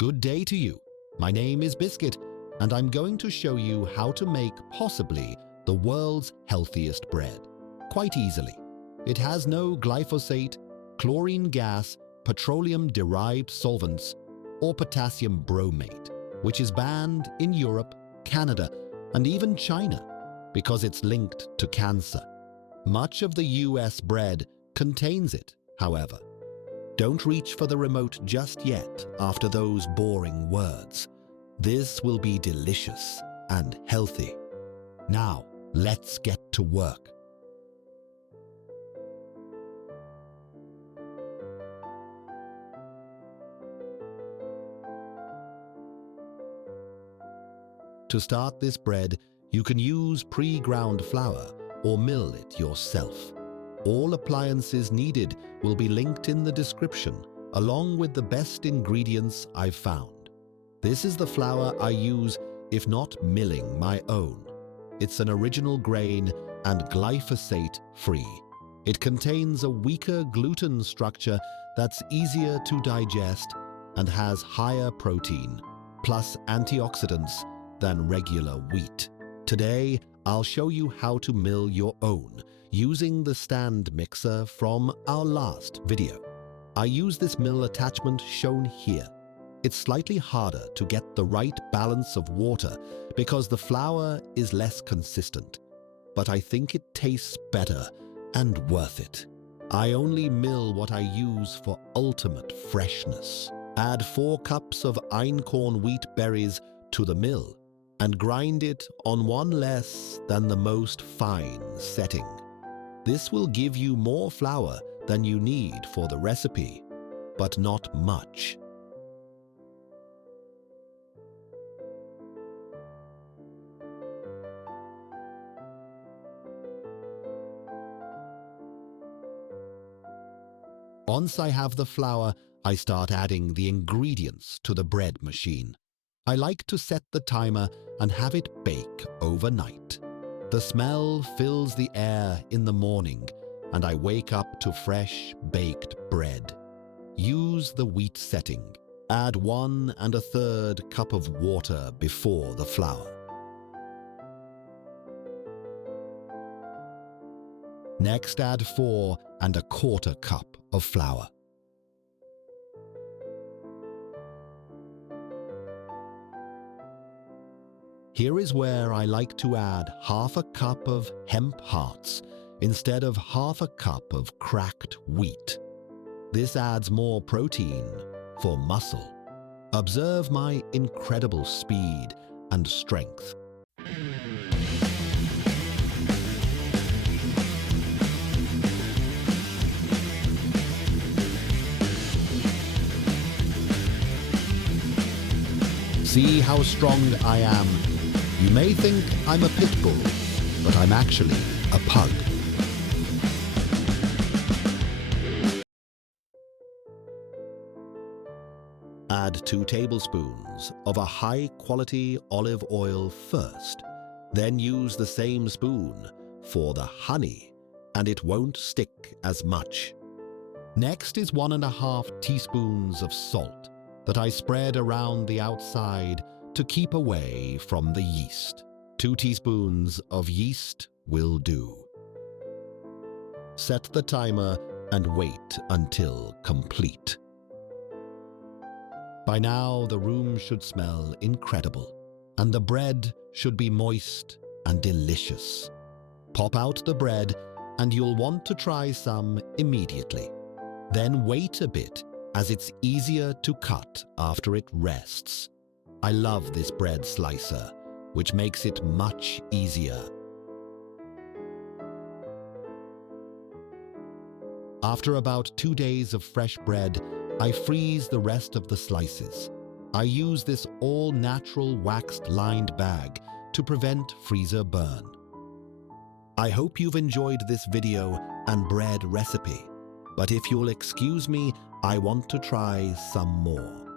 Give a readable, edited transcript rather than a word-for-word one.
Good day to you. My name is Biscuit, and I'm going to show you how to make possibly the world's healthiest bread. Quite easily. It has no glyphosate, chlorine gas, petroleum-derived solvents, or potassium bromate, which is banned in Europe, Canada, and even China because it's linked to cancer. Much of the US bread contains it, however. Don't reach for the remote just yet after those boring words. This will be delicious and healthy. Now, let's get to work. To start this bread, you can use pre-ground flour or mill it yourself. All appliances needed will be linked in the description, along with the best ingredients I've found. This is the flour I use if not milling my own. It's an original grain and glyphosate-free. It contains a weaker gluten structure that's easier to digest and has higher protein, plus antioxidants than regular wheat. Today, I'll show you how to mill your own using the stand mixer from our last video. I use this mill attachment shown here. It's slightly harder to get the right balance of water because the flour is less consistent, but I think it tastes better and worth it. I only mill what I use for ultimate freshness. Add 4 cups of Einkorn wheat berries to the mill and grind it on one less than the most fine setting. This will give you more flour than you need for the recipe, but not much. Once I have the flour, I start adding the ingredients to the bread machine. I like to set the timer and have it bake overnight. The smell fills the air in the morning, and I wake up to fresh, baked bread. Use the wheat setting. Add 1 1/3 cup of water before the flour. Next, add 4 1/4 cup of flour. Here is where I like to add 1/2 cup of hemp hearts instead of 1/2 cup of cracked wheat. This adds more protein for muscle. Observe my incredible speed and strength. See how strong I am? You may think I'm a pit bull, but I'm actually a pug. Add 2 tablespoons of a high-quality olive oil first. Then use the same spoon for the honey, and it won't stick as much. Next is 1 1/2 teaspoons of salt that I spread around the outside to keep away from the yeast. 2 teaspoons of yeast will do. Set the timer and wait until complete. By now, the room should smell incredible, and the bread should be moist and delicious. Pop out the bread, and you'll want to try some immediately. Then wait a bit, as it's easier to cut after it rests. I love this bread slicer, which makes it much easier. After about 2 days of fresh bread, I freeze the rest of the slices. I use this all-natural waxed-lined bag to prevent freezer burn. I hope you've enjoyed this video and bread recipe, but if you'll excuse me, I want to try some more.